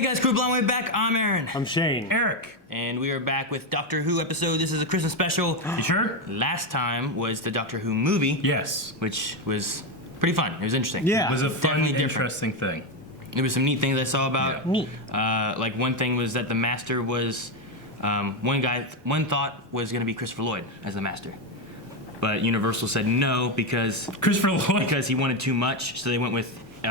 Hey guys, Crew Blonde Way back. I'm Aaron. I'm Shane. Eric. And we are back with Doctor Who episode. This is a Christmas special. You sure? Last time was the Doctor Who movie. Yes. Which was pretty fun. It was interesting. Yeah. It was a fun, Definitely interesting thing. There was some neat things I saw about. Yeah. Neat. Like one thing was that the Master was, one thought was going to be Christopher Lloyd as the Master. But Universal said no because Christopher Lloyd? Because he wanted too much, so they went with the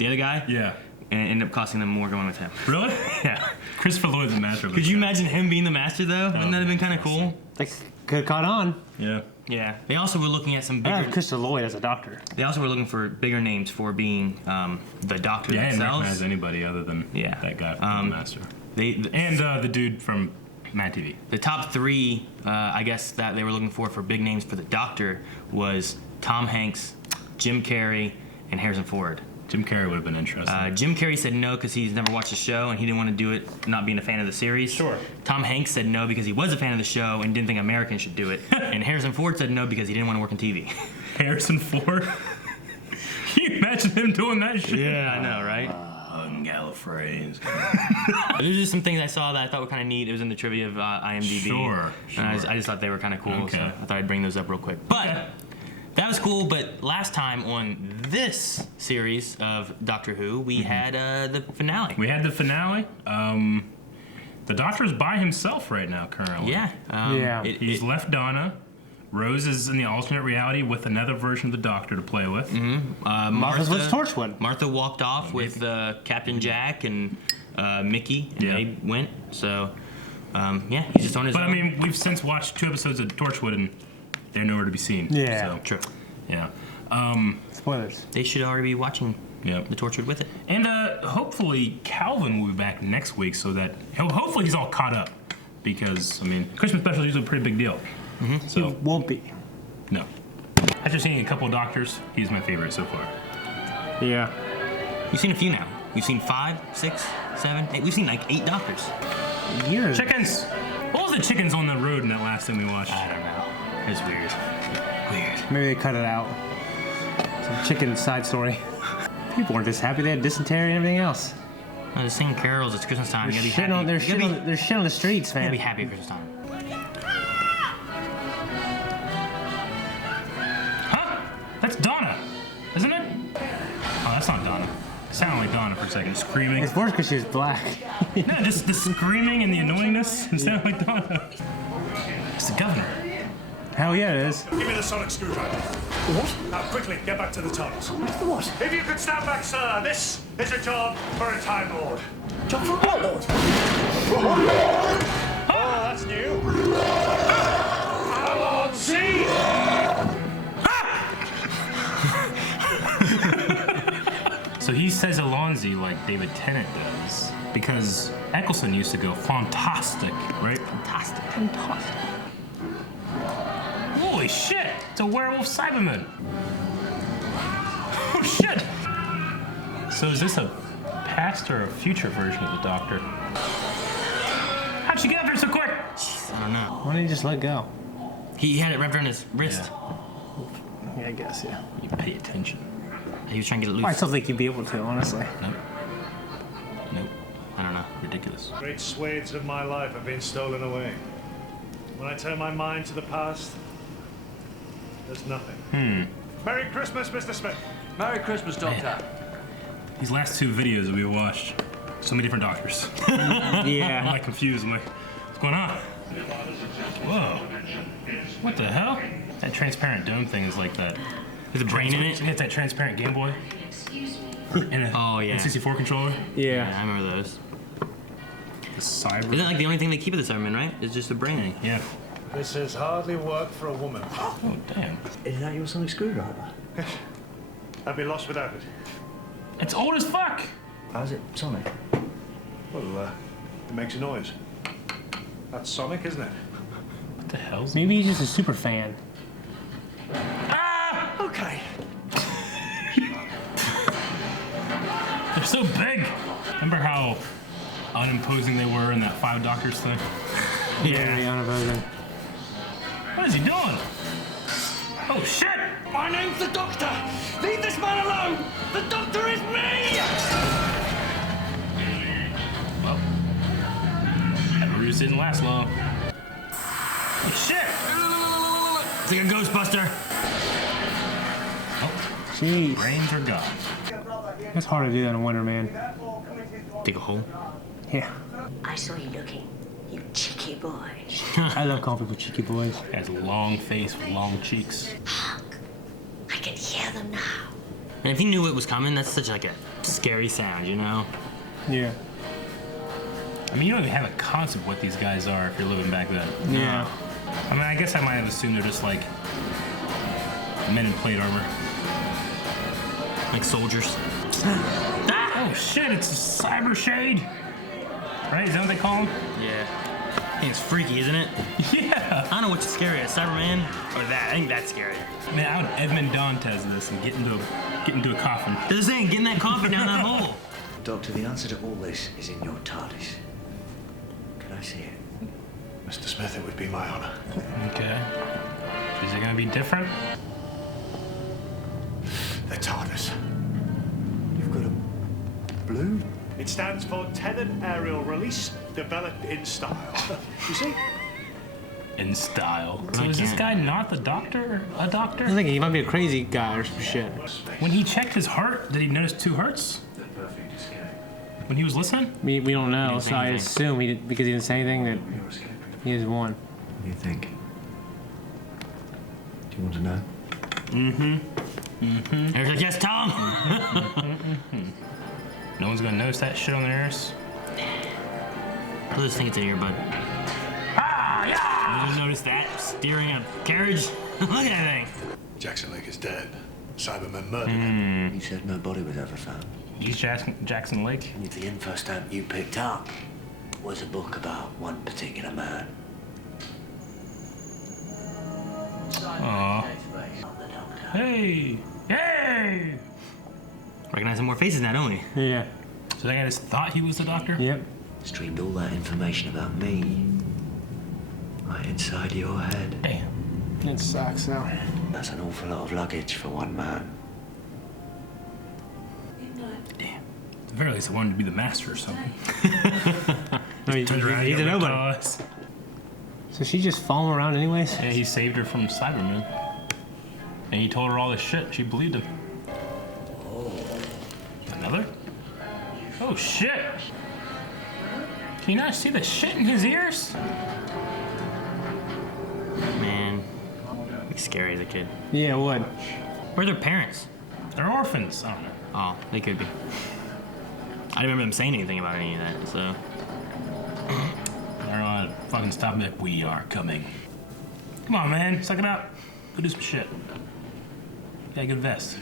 other guy. Yeah. And it ended up costing them more going with him. Really? Yeah. Christopher Lloyd's the Master of the Could you show. imagine him being the Master though? Wouldn't that have been kind of cool? They could have caught on. Yeah. Yeah. They also were looking at some I bigger. have Christopher Lloyd as a doctor. They also were looking for bigger names for being the Doctor Yeah, I didn't themselves. recognize anybody other than that guy from the Master. And the dude from Mad TV. the top three, I guess, that they were looking for big names for the Doctor was Tom Hanks, Jim Carrey, and Harrison Ford. Jim Carrey would have been interesting. Jim Carrey said no because he's never watched the show and he didn't want to do it, not being a fan of the series. Sure. Tom Hanks said no because he was a fan of the show and didn't think Americans should do it. And Harrison Ford said no because he didn't want to work in TV. Harrison Ford? Can you imagine him doing that shit? Yeah, I know, right? Ungallifreys. There's just some things I saw that I thought were kind of neat. It was in the trivia of IMDb. Sure. And I just thought they were kind of cool, Okay. so I thought I'd bring those up real quick. But that was cool, but last time on this series of Doctor Who, we had the finale. We had the finale. The Doctor's by himself right now, currently. Yeah. He's left Donna. Rose is in the alternate reality with another version of the Doctor to play with. Martha's with Torchwood. Martha walked off with Captain Jack and Mickey, and they went. So, yeah, he's just on his own. But I mean, we've since watched 2 episodes of Torchwood, and they're nowhere to be seen. Yeah. So, True. Yeah. Spoilers. They should already be watching Yep. the Torchwood with it. And hopefully Calvin will be back next week, so that hopefully he's all caught up. Because I mean, Christmas special is usually a pretty big deal. So It won't be. no. After seeing a couple of Doctors, he's my favorite so far. Yeah. You've seen a few now. We've seen 5, 6, 7, 8. We've seen like 8 Doctors. Years. Chickens. What was the chickens on the road in that last thing we watched? I don't know. It's weird. Weird. Maybe they cut it out. Some chicken side story. People weren't this happy. They had dysentery and everything else. They're singing carols. It's Christmas time. You gotta be Shitting happy. on, there's You gotta shit, there's shit on the streets, You gotta man. be happy at Christmas time. Huh? That's Donna, isn't it? Oh, that's not Donna. It sounded like Donna for a second. Screaming. It's worse because she was black. No, just the screaming and the annoyingness. It sounded like Donna. It's the governor. Hell yeah, it is. Give me the sonic screwdriver. What? Now, quickly, get back to the tunnels. What? If you could stand back, sir, this is a job for a Time Lord. Job for what, Lord? Oh, that's new. Come on, see! So he says Alonzi like David Tennant does. Because Eccleston used to go fantastic, right? Fantastic. Holy shit! It's a werewolf Cyberman. Oh shit! So is this a past or a future version of the Doctor? How'd she get up there so quick? I don't know. Why didn't you just let go? He had it wrapped around his wrist. Yeah, I guess, yeah. You pay attention. He was trying to get it loose. I still think you'd be able to, honestly. Nope. Nope. I don't know. Ridiculous. Great swathes of my life have been stolen away. When I turn my mind to the past, there's nothing. Merry Christmas, Mr. Smith. Merry Christmas, Doctor. These last 2 videos that we watched, so many different Doctors. I'm Yeah. like confused. I'm like, what's going on? Whoa. What the hell? That transparent dome thing is like that. There's a brain in it. It's that transparent Game Boy. And a Oh, yeah. N64 controller. Yeah, Yeah. I remember those. The cyber. Isn't that like the only thing they keep of the Cybermen, right? It's just a brain. Yeah. This is hardly work for a woman. Oh, damn. Is that your sonic screwdriver? I'd be lost without it. It's old as fuck. How's it sonic? Well, it makes a noise. That's sonic, isn't it? What the hell's Maybe he's just a super fan. Ah! Okay. They're so big. Remember how unimposing they were in that 5 Doctors thing? Very unopposing. What is he doing? Oh shit! My name's the Doctor! Leave this man alone! The Doctor is me! Oh. That ruse didn't last long. Oh, shit! It's like a Ghostbuster. Oh, Jeez. brains are gone. It's hard to do that in winter, man. Dig a hole. Yeah. I saw you looking, you cheeky boy. I love calling people cheeky boys. Has a long face with long cheeks. Hark! I can hear them now. And if you knew it was coming, that's such like a scary sound, you know? Yeah. I mean, you don't even have a concept of what these guys are if you're living back then. Yeah. I mean, I guess I might have assumed they're just like men in plate armor. Like soldiers. Oh shit, it's a cyber shade. Right? Is that what they call them? Yeah. I think it's freaky, isn't it? Yeah. I don't know which is scarier, Cyberman or that. I think that's scarier. Man, I would Edmund Dantes this and get into a coffin. They're saying, getting that coffin down that hole. Doctor, the answer to all this is in your TARDIS. Can I see it? Mr. Smith, it would be my honor. Okay. Is it gonna be different? The TARDIS. You've got a blue? It stands for Tenant Aerial Release, developed in style. You see? In style. So I is this can't. guy not the doctor? A doctor? I think he might be a crazy guy or some shit. When he checked his heart, did he notice 2 hearts? The perfect escape. When he was listening? We don't know, didn't say so I anything. assume he did, because he didn't say anything that Your escape. he is one. What do you think? Do you want to know? There's like, yes, Tom. No one's gonna notice that shit on their ears? They'll just think it's an earbud. Ah, yeah! You just notice that? Steering a carriage? Look at that thing. Jackson Lake is dead. Cybermen murdered him. You said no body was ever found. East Jackson Lake? And if the info stamp you picked up was a book about one particular man. Aw. Hey! Hey! Recognizing more faces now, don't we? Yeah. So that guy just thought he was the doctor? Yep. Streamed all that information about me right inside your head. Damn. It sucks though. That's an awful lot of luggage for one man. Damn. At the very least, I wanted to be the master or something. No, he's Turns around, a he nobody. goes, So she just following around anyways? yeah, he saved her from Cybermen. And he told her all this shit. She believed him. Another? Oh shit! Can you not see the shit in his ears? Man. Like scary as a kid. Yeah, what? Where are their parents? They're orphans. I don't know. Oh, they could be. I didn't remember them saying anything about any of that, so. They're gonna fucking stop me. We are coming. Come on, man. Suck it up. Go do some shit. Yeah, good vest.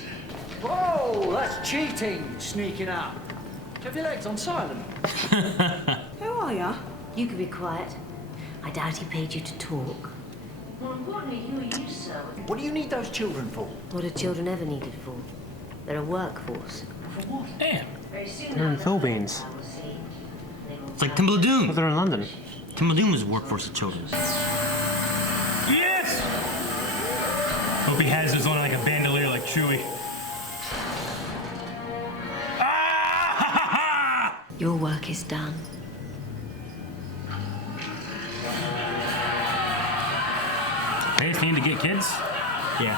Whoa, that's cheating, sneaking up. Have your legs on silent. Who are you? You can be quiet. I doubt he paid you to talk. More importantly, who are you, sir? What do you need those children for? What are children ever needed for? They're a workforce. For what? Damn. Very soon They're in the Philippines. I will see. They will It's like Temple of Doom. But they're in London. Temple of Doom was a workforce of children. Yes! Hope he has his on like a bandolier like Chewie. Ah! Your work is done. They just need to get kids? Yeah.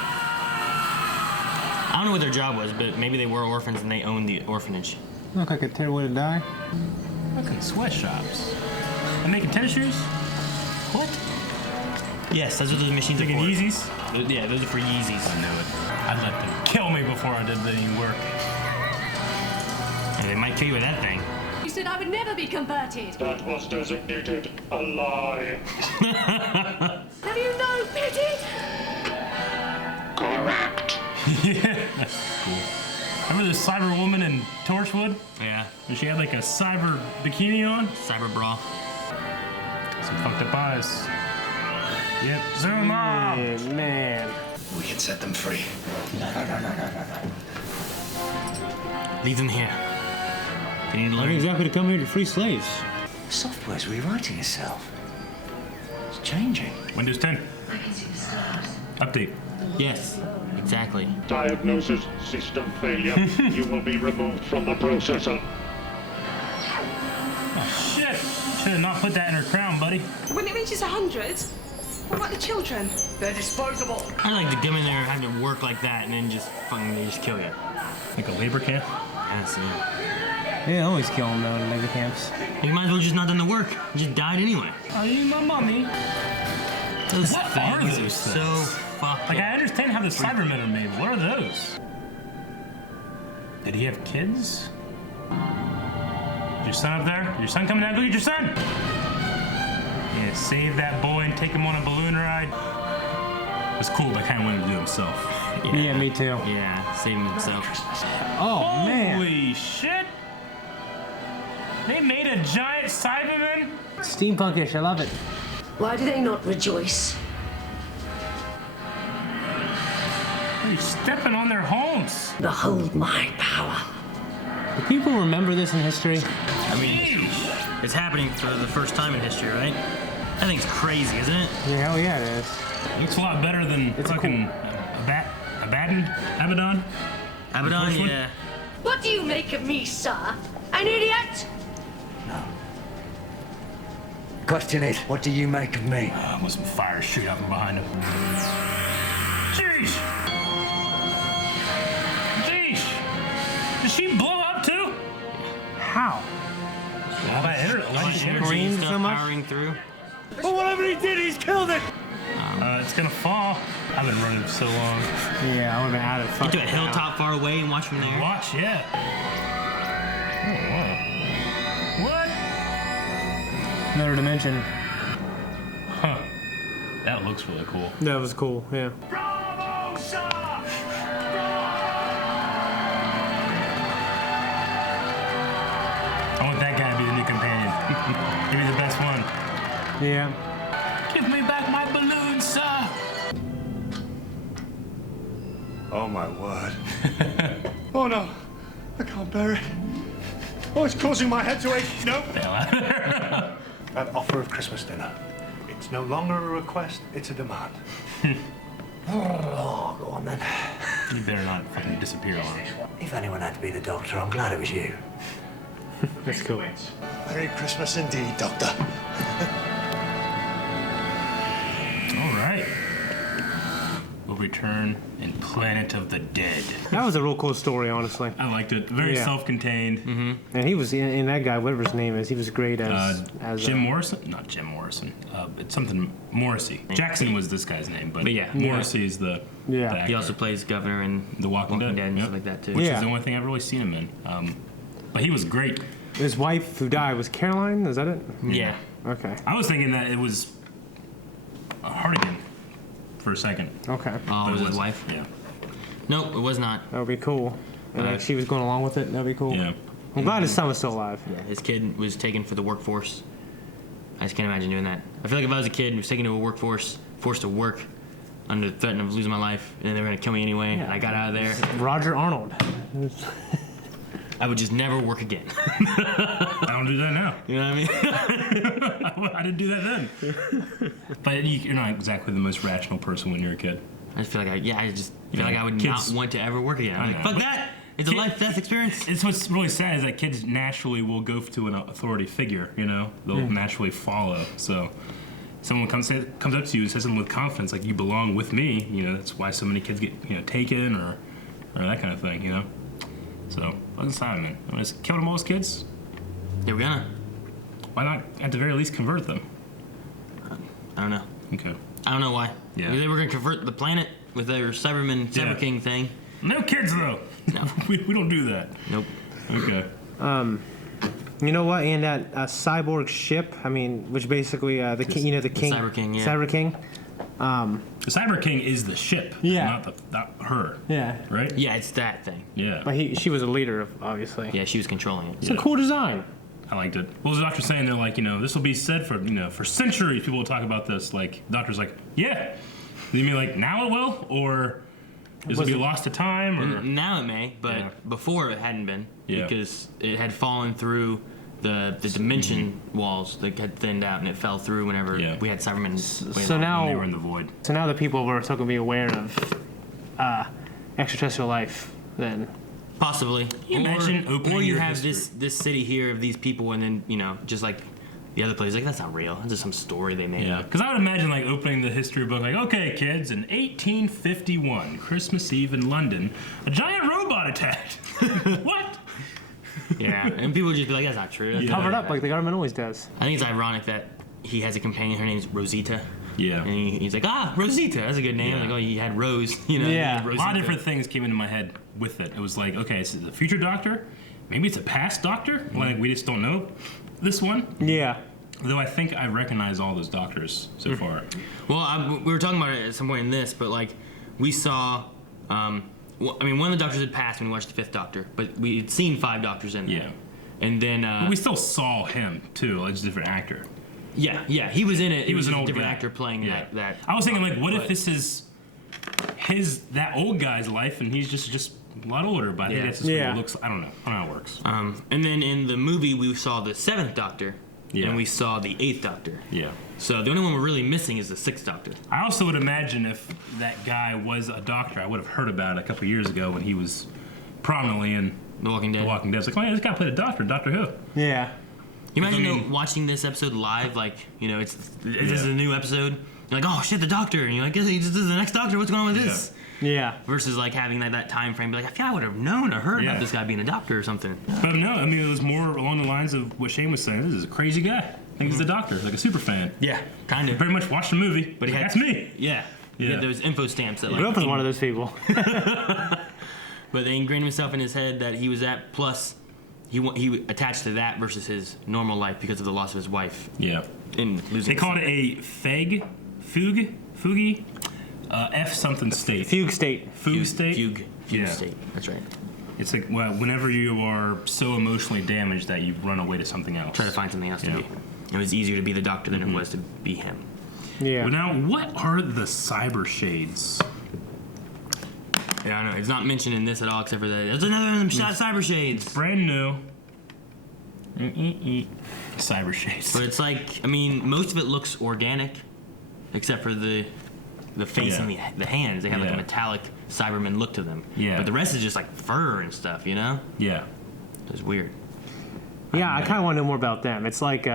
I don't know what their job was, but maybe they were orphans and they owned the orphanage. Look like a terrible way to die. Fucking sweatshops. I'm making tennis shoes? What? Yes, that's what those machines are Making for. Yeezys? Yeah, those are for Yeezys. I knew it. I'd let them kill me before I did any work. And they might kill you with that thing. You said I would never be converted. That was designated a lie. Have you no pity? Correct. Yeah. Cool. Remember the cyber woman in Torchwood? Yeah. And she had like a cyber bikini on? Cyber bra. Some fucked up eyes. Yep. Zoom on! Oh, man. We can set them free. Leave them here. They need to I learn. think exactly to come here to free slaves. The software's rewriting itself. It's changing. Windows 10. Update. Yes, exactly. Diagnosis system failure. You will be removed from the processor. Oh, Should have not put that in her crown, buddy. When it reaches 100, what about the children? They're disposable. I like to come in there and have to work like that and then just fucking they just kill you. Like a labor camp? Yes, yeah. They always kill them though in labor camps. You might as well just not done the work. You just died anyway. Are you my mommy? Those What things are are those so things? fucked Like, up. I understand how the Cybermen are made. What are those? Did he have kids? Is your son up there? Your son coming down? Go get your son! Yeah, save that boy and take him on a balloon ride. It was cool, but I kind of wanted him to do it himself. Yeah, me too. Yeah, saving himself. Oh, man. Holy shit! They made a giant Cyberman? Steampunkish, I love it. Why do they not rejoice? They're stepping on their homes. Behold my power. Do people remember this in history? I mean, it's happening for the first time in history, right? That thing's crazy, isn't it? Yeah, hell yeah, it is. Looks a lot better than It's fucking Abaddon? Abaddon, first one? yeah. What do you make of me, sir? An idiot? Question is, what do you make of me? With some fire shoot out from behind him. Jeez! Jeez! Did she blow up too? How? All that energy. Screamed Stuff so much? powering through. But whatever he did, he's killed it. It's gonna fall. I've been running for so long. Yeah, I would have been out of Get fucking to a hilltop far away and watch from there. Watch, yeah. Oh, wow. What? Another dimension. Huh. That looks really cool. That was cool, yeah. Bravo, sir! I want that guy to be the new companion. Give me the best one. Yeah. Give me back my balloon, sir. Oh, my word. Oh, no. I can't bear it. Oh, it's causing my head to ache. No. That offer of Christmas dinner. It's no longer a request, it's a demand. Oh, go on then. You better not fucking disappear on us. If anyone had to be the doctor, I'm glad it was you. That's cool. Merry Christmas indeed, Doctor. All right. We'll return in Planet of the Dead. That was a real cool story, honestly. I liked it. Very Yeah. self-contained. And he was in that guy, whatever his name is. He was great as Jim Morrison? Not Jim Morrison. It's something Morrissey. Jackson was this guy's name, but yeah. Morrissey is the Yeah. the He actor. also plays Governor in The Walking Dead, and yep. stuff like that too. Which Yeah. is the only thing I've really seen him in. But he was great. His wife who died was Caroline. Is that it? Yeah. Okay. I was thinking that it was Hardigan for a second. Okay. Oh, But was it his wife? Yeah. Nope, it was not. That would be cool. And like she was going along with it. That'd be cool. Yeah. I'm glad his son was still alive. Yeah, his kid was taken for the workforce. I just can't imagine doing that. I feel like if I was a kid and was taken to a workforce, forced to work under the threat of losing my life, and then they were gonna kill me anyway, and I got out of there, Roger Arnold. I would just never work again. I don't do that now. You know what I mean? I didn't do that then. But you're not exactly the most rational person when you're a kid. I just feel like I feel like I would Kids- not want to ever work again. I'm I like, know, fuck but- that! It's a life-death experience. It's what's really sad is that kids naturally will go to an authority figure. You know, they'll naturally follow. So, someone comes up to you and says something with confidence, like "You belong with me." You know, that's why so many kids get taken or that kind of thing. You know, so fucking Simon, I'm gonna kill them all as kids. Yeah, we're gonna. Why not at the very least convert them? I don't know. Okay. I don't know why. Yeah. Maybe they were gonna convert the planet with their Cyber Yeah. King thing. No kids though. No. we don't do that. Nope. Okay. You know what? And that cyborg ship. I mean, which basically the king. You know, the king. Cyber King, yeah. Cyber King. The Cyber King is the ship. Yeah. Not her. Yeah. Right. Yeah, it's that thing. Yeah. But she was a leader, obviously. Yeah, she was controlling it. It's a cool design. I liked it. What was the doctor saying? They're like, this will be said for for centuries. People will talk about this. Like, the doctor's like, yeah. You mean like now it will, or is it be lost to time? Or Now it may, but Yeah. before it hadn't been Yeah. because it had fallen through the dimension walls that had thinned out, and it fell through whenever Yeah. we had Cybermen. So when they now, were in the void. the people were still gonna be aware of extraterrestrial life. Then Possibly. you imagine opening or you your have history? this city here of these people, and then just like the other player's like, that's not real. That's just some story they made up. Because I would imagine like opening the history book, like, okay, kids, in 1851, Christmas Eve in London, a giant robot attacked. What? Yeah, and people would just be like, that's not true. That's Cover it not up like the government always does. I think it's ironic that he has a companion. Her name's Rosita. Yeah. And he's like, Rosita, that's a good name. Yeah. Like, oh, he had Rose, you know. Yeah. A lot of different things came into my head with it. It was like, okay, it's the future Doctor. Maybe it's a past Doctor. Like, we just don't know this one. Yeah. Though I think I recognize all those Doctors so far. Well, we were talking about it at some point in this, but like, we saw, one of the Doctors had passed when we watched the Fifth Doctor, but we had seen 5 Doctors in there. Yeah. And then But we still saw him too, like just a different actor. Yeah, he was in it. He was an a old different guy. actor playing that. I was thinking, like, what if this is that old guy's life, and he's just a lot older, but I think that's just what it looks. I don't know how it works. And then in the movie, we saw the 7th Doctor, and we saw the 8th Doctor. Yeah. So the only one we're really missing is the 6th Doctor. I also would imagine if that guy was a doctor, I would have heard about it a couple years ago when he was prominently in The Walking Dead. The Walking Dead. It's like, oh yeah, this guy played a doctor, Doctor Who. Yeah. You imagine watching this episode live, like, you know, this is a new episode. You're like, oh shit, the Doctor, and you're like, this is the next Doctor. What's going on with this? Yeah. Versus like having that time frame, be like, I feel I would have known or heard about this guy being a doctor or something. But no, I mean, it was more along the lines of what Shane was saying. This is a crazy guy. I think he's a doctor, like a super fan. Yeah, kind of. Very much watched the movie, but that's me. Yeah. He had those info stamps that Grew up with one of those people. But they ingrained himself in his head that he was that, plus he attached to that versus his normal life because of the loss of his wife. Yeah. And losing. They called it a fugue, F something state. Fugue state. Fugue state? Fugue state. That's right. It's like, well, whenever you are so emotionally damaged that you run away to something else. Try to find something else to be. It was easier to be the doctor than it was to be him. Yeah. Well, now, what are the cyber shades? Yeah, I know. It's not mentioned in this at all, except for that. There's another one of them cyber shades. Brand new. Cyber shades. But it's like, I mean, most of it looks organic, except for the face and the hands. They have like a metallic Cyberman look to them. Yeah. But the rest is just like fur and stuff, you know? Yeah. It's weird. Yeah, I kind of want to know more about them. It's like,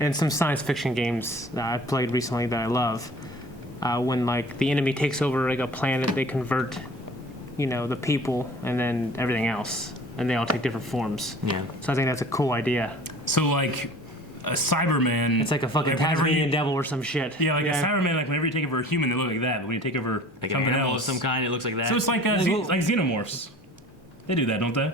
in some science fiction games that I've played recently that I love, when like the enemy takes over like a planet, they convert, the people and then everything else, and they all take different forms. Yeah. So I think that's a cool idea. So like a Cyberman. It's like a fucking Tasmanian devil or some shit. Yeah, like a Cyberman. Like whenever you take over a human, they look like that. But when you take over Like something an animal else, of some kind, it looks like that. so it's like like xenomorphs. They do that, don't they?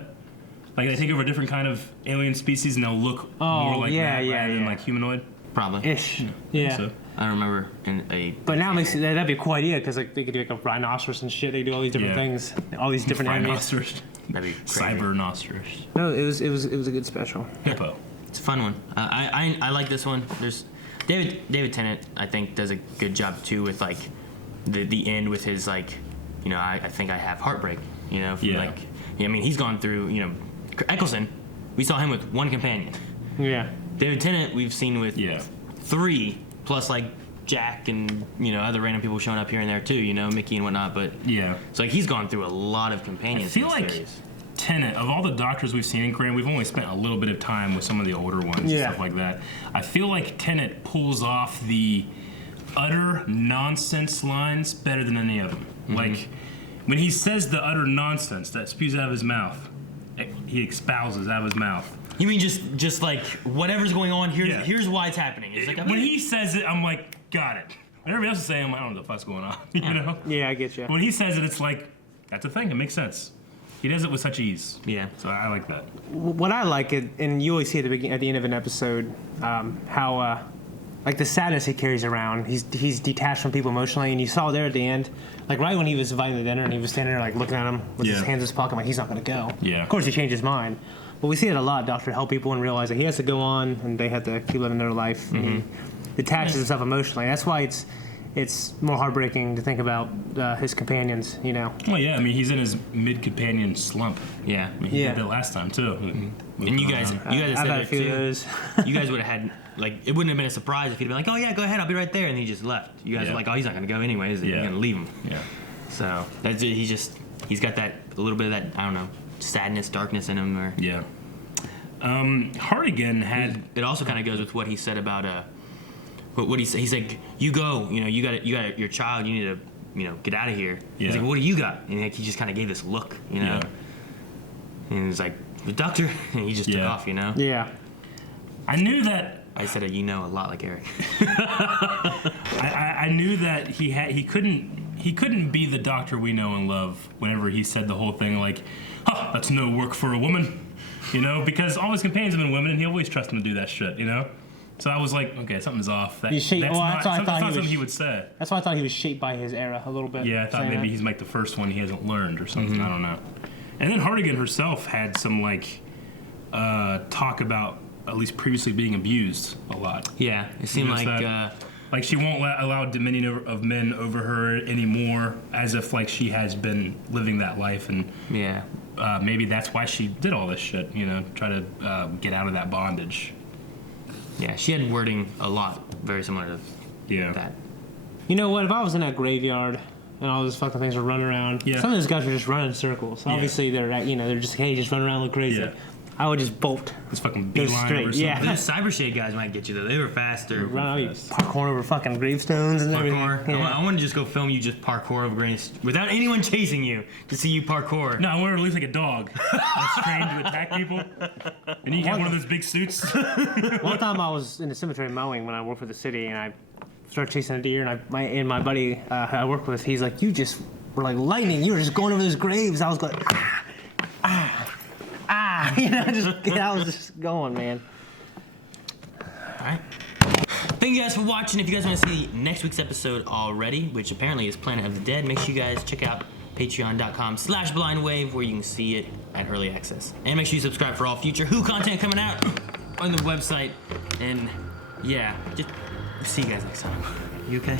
Like they take over a different kind of alien species and they'll look more like that rather than like humanoid. Probably. Ish. Yeah. So. I remember in a. But now that'd be a cool idea because like they could do like a rhinoceros and shit. They do all these different things, all these different enemies. Rhinoceros. That'd be crazy. Cybernoceros. No, it was a good special. Hippo. It's a fun one. I like this one. There's David Tennant. I think does a good job too with like the end with his like, I think I have heartbreak. Like I mean he's gone through. Eccleston, we saw him with one companion. Yeah. David Tennant we've seen with 3 plus like Jack and other random people showing up here and there too. Mickey and whatnot. But so like he's gone through a lot of companions. I feel in like this series. Tennant, of all the Doctors we've seen in Grant, we've only spent a little bit of time with some of the older ones and stuff like that. I feel like Tennant pulls off the utter nonsense lines better than any of them. Mm-hmm. Like when he says the utter nonsense that spews out of his mouth, he espouses out of his mouth. You mean just like whatever's going on here? Here's why it's happening. It's like, when he says it, I'm like, got it. When everybody else is saying, I don't know what the fuck's going on. You know? Yeah, I get you. When he says it, it's like that's a thing. It makes sense. He does it with such ease. Yeah. So I like that. What I like, and you always see at the end of an episode, how like the sadness he carries around. He's detached from people emotionally, and you saw there at the end, like right when he was inviting to dinner, and he was standing there like looking at him with his hands in his pocket, like he's not going to go. Yeah. Of course, he changed his mind. But we see it a lot. Doctor help people and realize that he has to go on, and they have to keep living their life. Mm-hmm. And he detaches himself emotionally. That's why it's more heartbreaking to think about his companions, Well, yeah, I mean, he's in his mid-companion slump. Yeah. I mean, he did that last time, too. Mm-hmm. And you guys have I've said had that a few too. of those. You guys would have had, like, it wouldn't have been a surprise if he'd been like, oh, yeah, go ahead, I'll be right there. And he just left. You guys were like, oh, he's not going to go anyways. You're going to leave him. Yeah. So, that's it. He's got that, a little bit of that, I don't know, sadness, darkness in him. Or, yeah. Hartigan had. It also kind of goes with what he said about what he said. He's like, you go, you got your child. You need to, get out of here. Yeah. He's like, what do you got? And like, he just kind of gave this look, Yeah. And he's like, the doctor. And he just took off, Yeah. I knew that. I said a lot like Eric. I knew that he couldn't be the doctor we know and love. Whenever he said the whole thing like, that's no work for a woman, because all his companions have been women, and he always trusts them to do that shit, So I was like, okay, something's off. That's not something he would say. That's why I thought he was shaped by his era a little bit. Yeah, I thought maybe he's like the first one he hasn't learned or something. I don't know. And then Hartigan herself had some talk about at least previously being abused a lot. Yeah, it seemed like she won't allow dominion of men over her anymore, as if like she has been living that life, and maybe that's why she did all this shit. Try to get out of that bondage. Yeah, she had wording a lot very similar to that. You know what? If I was in that graveyard and all those fucking things were running around, some of those guys were just running in circles. Obviously, they're just just run around look crazy. Yeah. I would just bolt. It's fucking Go beeline straight. over something. Yeah. The Cyber Shade guys might get you though. They were faster. Parkour over fucking gravestones and Parkour. everything. Yeah. I want to just go film you just parkour over gravestones without anyone chasing you to see you parkour. No, I want to release like a dog that's trained to attack people. And you have one of those big suits. One time I was in the cemetery mowing when I worked for the city, and I started chasing a deer, and my buddy I work with, he's like, you just were like lightning. You were just going over those graves. I was like, I was just going, man. Alright. Thank you guys for watching. If you guys want to see next week's episode already, which apparently is Planet of the Dead, make sure you guys check out patreon.com/blindwave where you can see it at early access. And make sure you subscribe for all future Who content coming out on the website. And yeah, just see you guys next time. You okay?